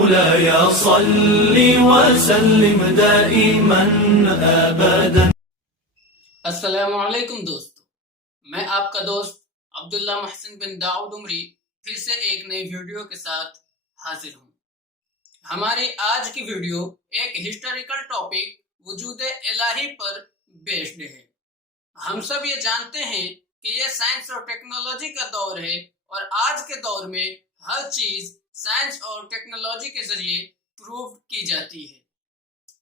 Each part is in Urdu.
مولاي صل وسلم دائما ابدا۔ السلام علیکم دوستو، میں آپ کا دوست عبداللہ محسن بن داؤد عمری پھر سے ایک نئی ویڈیو کے ساتھ حاضر ہوں۔ ہماری آج کی ویڈیو ایک ہسٹوریکل ٹاپک وجود الہی پر بیسڈ ہے۔ ہم سب یہ جانتے ہیں کہ یہ سائنس اور ٹیکنالوجی کا دور ہے، اور آج کے دور میں ہر چیز سائنس اور ٹیکنالوجی کے ذریعے پروف کی جاتی ہے۔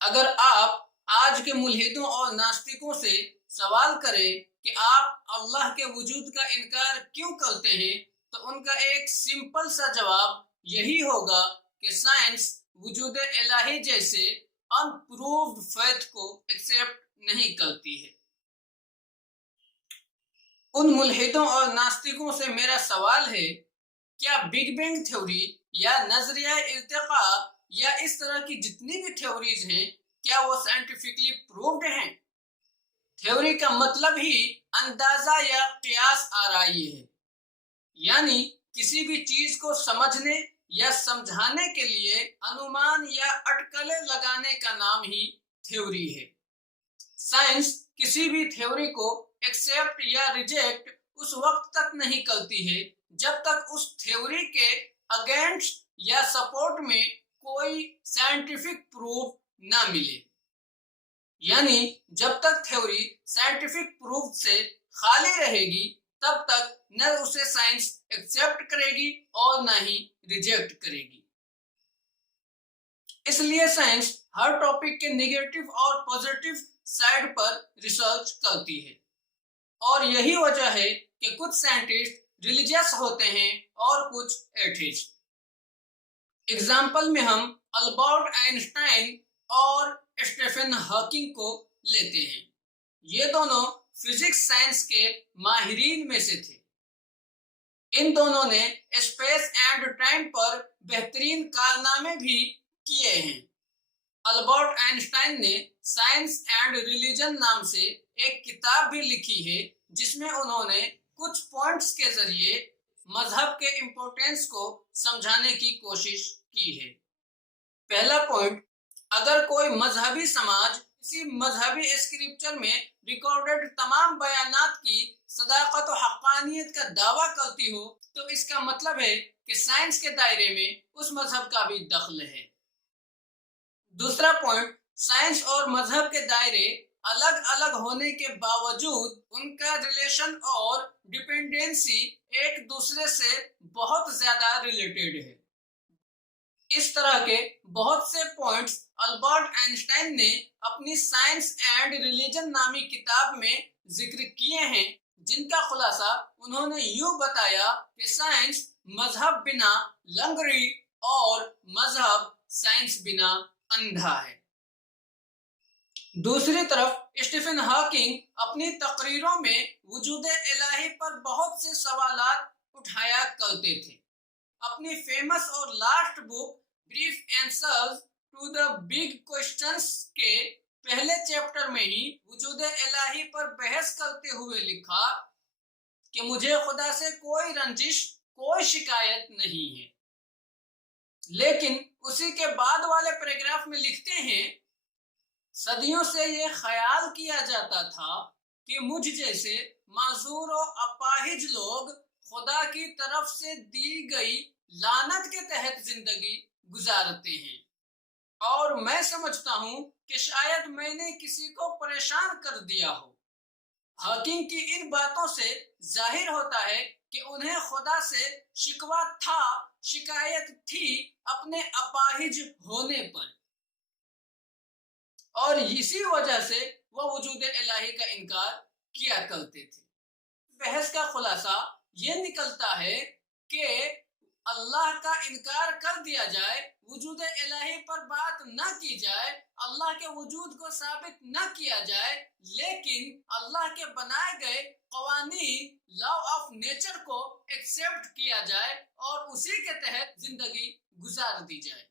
اگر آپ آج کے ملحدوں اور ناستکوں سے سوال کریں کہ آپ اللہ کے وجود کا انکار کیوں کرتے ہیں، تو ان کا ایک سمپل سا جواب یہی ہوگا کہ سائنس وجود الہی جیسے ان پروفڈ فیتھ کو ایکسیپٹ نہیں کرتی ہے۔ ان ملحدوں اور ناستکوں سے میرا سوال ہے، کیا بگ بینگ تھیوری یا نظریہ ارتقاء یا اس طرح کی جتنی بھی تھیوریز ہیں، کیا وہ سائنٹیفکلی پروفڈ ہیں؟ تھیوری کا مطلب ہی اندازہ یا قیاس آرائی ہے، یعنی کسی بھی چیز کو سمجھنے یا سمجھانے کے لیے انومان یا اٹکلیں لگانے کا نام ہی تھیوری ہے۔ سائنس کسی بھی تھیوری کو ایکسیپٹ یا ریجیکٹ اس وقت تک نہیں کرتی ہے جب تک اس تھیوری کے اگینسٹ یا سپورٹ میں کوئی سائنٹیفک پروف نہ ملے، یعنی جب تک تھیوری سائنٹیفک پروف سے خالی رہے گی تب تک نہ اسے سائنس ایکسیپٹ کرے گی اور نہ ہی ریجیکٹ کرے گی۔ اس لیے سائنس ہر ٹاپک کے نیگیٹو اور پازیٹیو سائیڈ پر ریسرچ کرتی ہے، اور یہی وجہ ہے کہ کچھ سائنٹسٹ ریلیجیس ہوتے ہیں اور کچھ ایتھیسٹ۔ اگزامپل میں ہم البرٹ آئنسٹائن اور اسٹیفن ہاکنگ کو لیتے ہیں۔ یہ دونوں فزکس سائنس کے ماہرین میں سے تھے۔ ان دونوں نے اسپیس اینڈ ٹائم پر بہترین کارنامے بھی کیے ہیں۔ البرٹ آئنسٹائن نے سائنس اینڈ ریلیجن نام سے ایک کتاب بھی لکھی ہے، جس میں انہوں نے کچھ پوائنٹس کے ذریعے مذہب کے امپورٹینس کو سمجھانے کی کوشش کی ہے۔ پہلا پوائنٹ، اگر کوئی مذہبی سماج کسی مذہبی اسکرپچر میں ریکارڈڈ تمام بیانات کی صداقت و حقانیت کا دعویٰ کرتی ہو تو اس کا مطلب ہے کہ سائنس کے دائرے میں اس مذہب کا بھی دخل ہے۔ دوسرا پوائنٹ، سائنس اور مذہب کے دائرے الگ الگ ہونے کے باوجود ان کا ریلیشن اور ڈیپینڈنسی ایک دوسرے سے بہت زیادہ ریلیٹڈ ہے۔ اس طرح کے بہت سے پوائنٹس البرٹ آئنسٹائن نے اپنی سائنس اینڈ ریلیجن نامی کتاب میں ذکر کیے ہیں، جن کا خلاصہ انہوں نے یوں بتایا کہ سائنس مذہب بنا لنگڑی اور مذہب سائنس بنا اندھا ہے۔ دوسری طرف اسٹیفن ہاکنگ اپنی تقریروں میں وجود الہی پر بہت سے سوالات اٹھایا کرتے تھے۔ اپنی فیمس اور last book brief answers to the big questions کے پہلے چیپٹر میں ہی وجود الہی پر بحث کرتے ہوئے لکھا کہ مجھے خدا سے کوئی رنجش، کوئی شکایت نہیں ہے۔ لیکن اسی کے بعد والے پیراگراف میں لکھتے ہیں، صدیوں سے یہ خیال کیا جاتا تھا کہ مجھ جیسے معذور و اپاہج لوگ خدا کی طرف سے دی گئی لعنت کے تحت زندگی گزارتے ہیں، اور میں سمجھتا ہوں کہ شاید میں نے کسی کو پریشان کر دیا ہو۔ ہاکنگ کی ان باتوں سے ظاہر ہوتا ہے کہ انہیں خدا سے شکوہ تھا، شکایت تھی اپنے اپاہج ہونے پر، اور اسی وجہ سے وہ وجود الہی کا انکار کیا کرتے تھے۔ بحث کا خلاصہ یہ نکلتا ہے کہ اللہ کا انکار کر دیا جائے، وجود الہی پر بات نہ کی جائے، اللہ کے وجود کو ثابت نہ کیا جائے، لیکن اللہ کے بنائے گئے قوانین، لا آف نیچر کو ایکسیپٹ کیا جائے اور اسی کے تحت زندگی گزار دی جائے۔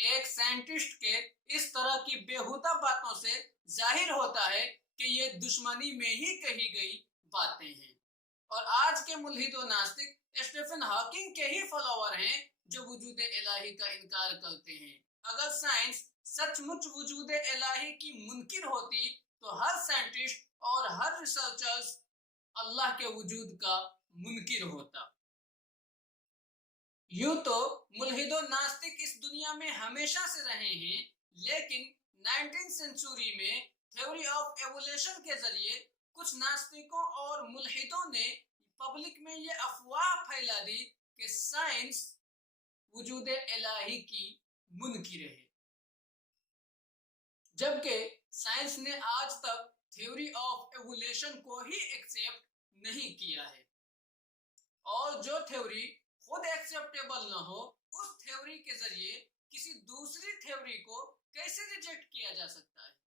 ایک سائنٹسٹ کے اس طرح کی بیہودہ باتوں سے ظاہر ہوتا ہے کہ یہ دشمنی میں ہی کہی گئی باتیں ہیں، اور آج کے ملحد و ناستک اسٹیفن ہاکنگ کے ہی فالوور ہیں جو وجود الہی کا انکار کرتے ہیں۔ اگر سائنس سچ مچ وجود الہی کی منکر ہوتی تو ہر سائنٹسٹ اور ہر ریسرچر اللہ کے وجود کا منکر ہوتا۔ یوں تو ملحد و ناستک اس دنیا میں ہمیشہ سے رہے ہیں، لیکن 19 سینچری میں تھیوری آف ایوولوشن کے ذریعے کچھ ناستکوں اور ملحدوں نے پبلک میں یہ افواہ پھیلا دی کہ سائنس وجود الہی کی منکر ہے، جبکہ سائنس نے آج تک تھیوری آف ایوولوشن کو ہی ایکسپٹ نہیں کیا ہے، اور جو تھیوری خود ایکسپٹیبل نہ ہو اس تھیوری کے ذریعے کسی دوسری تھیوری کو کیسے ریجیکٹ کیا جا سکتا ہے؟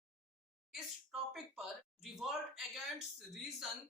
اس ٹاپک پر ریولٹ اگینسٹ ریزن